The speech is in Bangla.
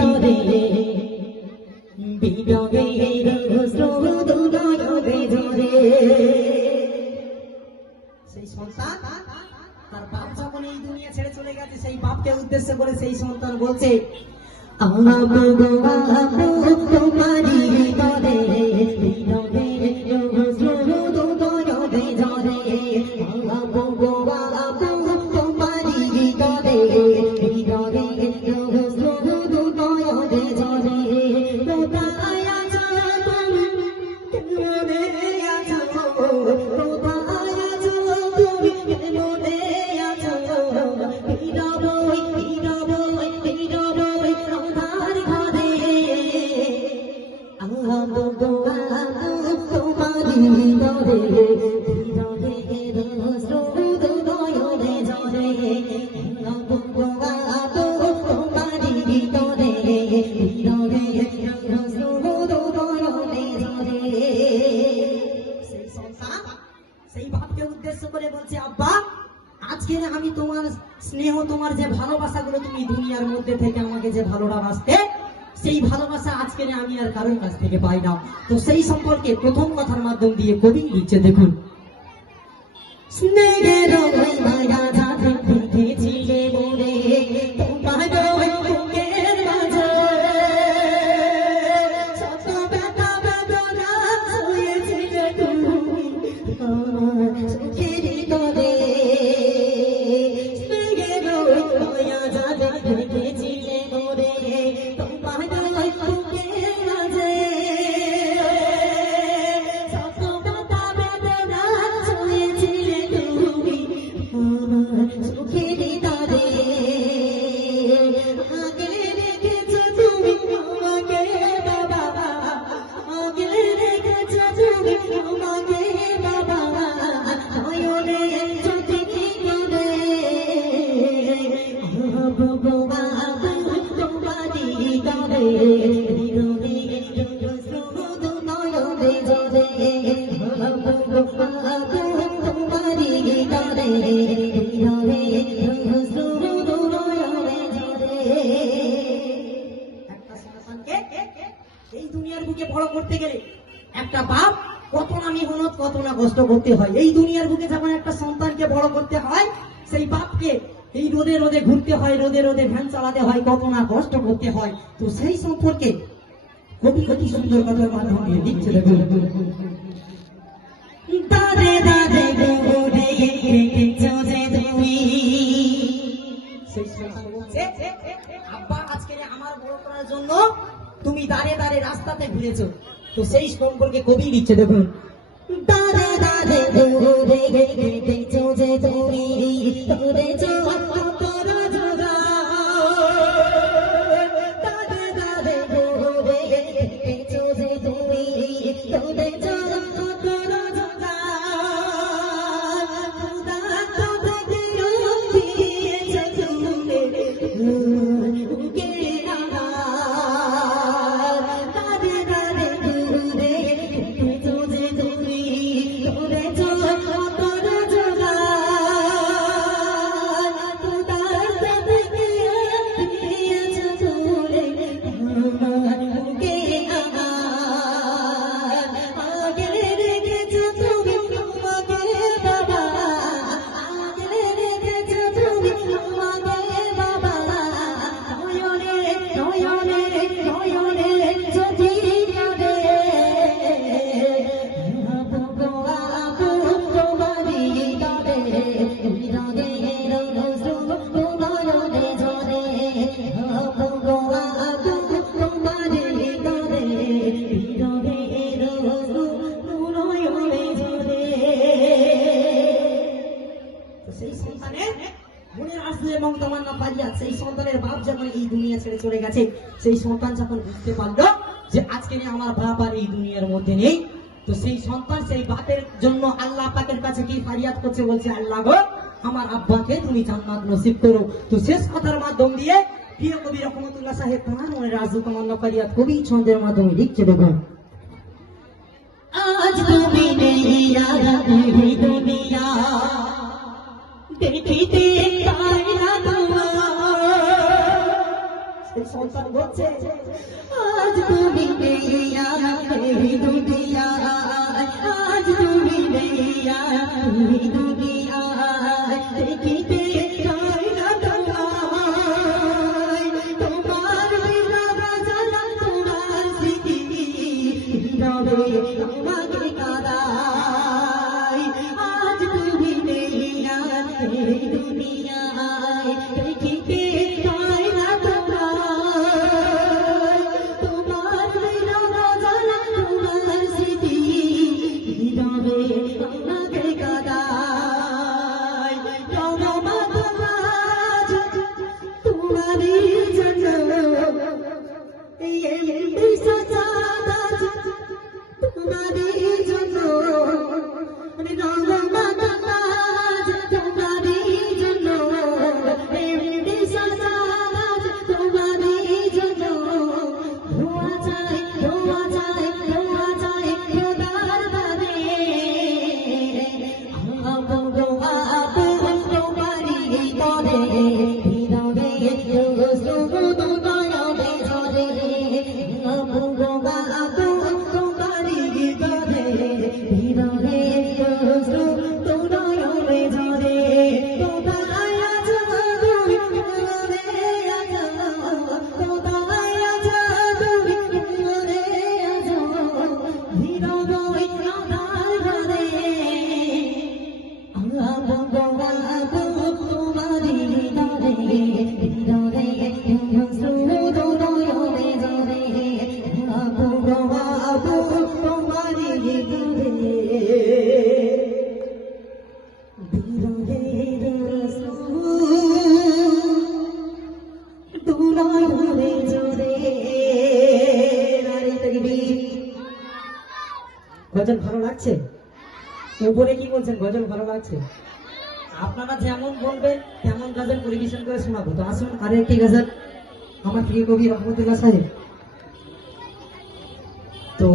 তরে বিরহের স্রোত নয়নে ঝরে। সেই সন্তান তার বাপ যখন এই দুনিয়া ছেড়ে চলে গেছে, সেই বাপকে উদ্দেশ্য করে সেই সন্তান বলছে, তোমারি তরে বিরহের স্রোত নয়নে ঝরে। তোমারি তরে বিরহের স্রোত নয়নে ঝরে। কোথায় আছো তুমি, কেমনে আছো, কোথায় আছো তুমি, কেমনে আছো। নীরবই নীরবই নীরবই আঁধার ঘরে তোমারি তরে বিরহের স্রোত নয়নে ঝরে। তোমারি তরে বিরহের স্রোত নয়নে ঝরে। সেই সন্তান সেই বাপকে উদ্দেশ্য করে বলছে, আব্বা আজকে আমি তোমার স্নেহ, তোমার যে ভালোবাসাগুলো তুমি দুনিয়ার মধ্যে থেকে আমাকে যে ভালোবাসতে, সেই ভালোবাসা আজকে আমি আর কারোর কাছ থেকে পাই না। তো সেই সম্পর্কে প্রথম কথার মাধ্যম দিয়ে কবি লিখছে, দেখুন। স্নেহের মায়া যাতে দেখেছিলে মনে, তোমার বুকের মাঝে শত ব্যথা বেদনা সয়েছিলে তুমি আমার চোখের তরে। স্নেহের মায়া যাতে দেখেছিলে মনে, তোমার বুকের মাঝে শত ব্যথা বেদনা সয়েছিলে তুমি আমার চোখের তরে। আগে রেখেছো তুমি আমাকে বাবা, আগে রেখেছো তুমি আমাকে বাবা, নয়নে জ্যোতি করে তোমারি তরে বিরহের স্রোত নয়নে ঝরে। তোমারি তরে বিরহের স্রোত নয়নে ঝরে। একটা সন্তানকে এই দুনিয়ার বুকে বড় করতে গেলে একটা বাপ কত না মেহনত, কত না কষ্ট করতে হয়। এই দুনিয়ার বুকে যখন একটা সন্তানকে বড় করতে হয়, সেই বাপকে এই রোদে রোদে ঘুরতে হয়, রোদে রোদে ভ্যান চালাতে হয়, কত না কষ্ট করতে হয়। তো সেই সম্পর্কে কবি অতি সুন্দর কথার মাধ্যমে দিচ্ছে, দেখুন। দাদে দাদে গোরে চলে তুমি, সেই সন্তান বলছে, আব্বা আজকে আমার বড় করার জন্য তুমি দাঁড়ে দাঁড়ে রাস্তাতে ঘুরেছো। তো সেই সম্পর্কে কবি লিখছে, দেখুন। দাদে দাদে গোরে চলে তুমি, করেছো কত জোড়া। দাদে দাদে গোরে চলে তুমি, করেছো কত জোড়া। খুদা কত দিয়েছো তুমি বুকে আমার। দাদে দাদে গোরে চলে তুমি, করেছো কত জোড়া। খুদা কত দিয়েছো তুমি আমার বুকে আমার। আগে রেখেছো তুমি আমাকে বাবা, আগে রেখেছো তুমি আমাকে বাবা, নয়নে নয়নে নয়নে জ্যোতি করে তোমারি তরে বিরহের স্রোত নয়নে ঝরে। তোমারি তরে বিরহের স্রোত নয়নে ঝরে। সেই সন্তানের মনের আশা এবং তামান্না ফারিয়াদ, সেই সন্তানের বাপ যখন এই দুনিয়া ছেড়ে চলে গেছে, সেই সন্তান যখন বুঝতে পারলো যে আজকে আমার বাপ আর এই দুনিয়ার মধ্যে নেই, তো সেই সন্তান সেই বাপের জন্য আল্লাহ পাকের কাছে কি ফারিয়াদ করছে, বলছে, আল্লাহ গো আমার আব্বাকে তুমি জান্নাত নসিব করো। তো শেষ কথার মাধ্যম দিয়ে প্রিয় কবি রহমতুল্লাহ সাহেব তাঁর মনের আরজু তামান্না ফারিয়াদ কবি ছন্দের মাধ্যমে লিখছে, দেখুন। আজ তুমি নেই আর এই দুনিয়া দেখিতে পাই না তোমার। সেই সন্তান আজ তুমি নেইয়া এই দুনিয়া, আজ তুমি নেইয়া এই দুনিয়া, দেখিতে পাই না তোমায়, তোমার বিনা বাজানা তোমার স্মৃতি রবে আমাকে কাঁদায়। আজ তুমি নেইয়া এই দুনিয়ায়, দেখিতে পাই না তোমায়, তোমার বিনা বাজানা তোমার স্মৃতি রবে আমাকে কাঁদায়। রণমাত আজ তোমারই জন্য, এই সাজাদ আজ তোমারই জন্য, রণমাত আজ তোমারই জন্য, এই সাজাদ আজ তোমারই জন্য। ধোয়া চাই ধোয়া চাই ধোয়া চাই খোদার দ্বারে, আপন তোমারই পরে হৃদয়ে শুধু নয়নে ঝরে, আপন তোমারই পরে হৃদয়ে শুধু নয়নে ঝরে। কোথায় আছো তুমি মনে আছো, কোথায় আছো তুমি মনে আছো, হৃদয় আধার ঘরে। তোমারই হৃদয়ে হৃদয়ে শুধু নয়নে ঝরে, তোমারই গজল ভালো লাগছে? উপরে কি বলছেন, গজল ভালো লাগছে? আপনারা যেমন বলবেন তেমন গজল পরিবেশন করে শোনাবো। তো আসুন আরেকটি গজল আমার প্রিয় কবি রহমতুল্লাহ সাহেব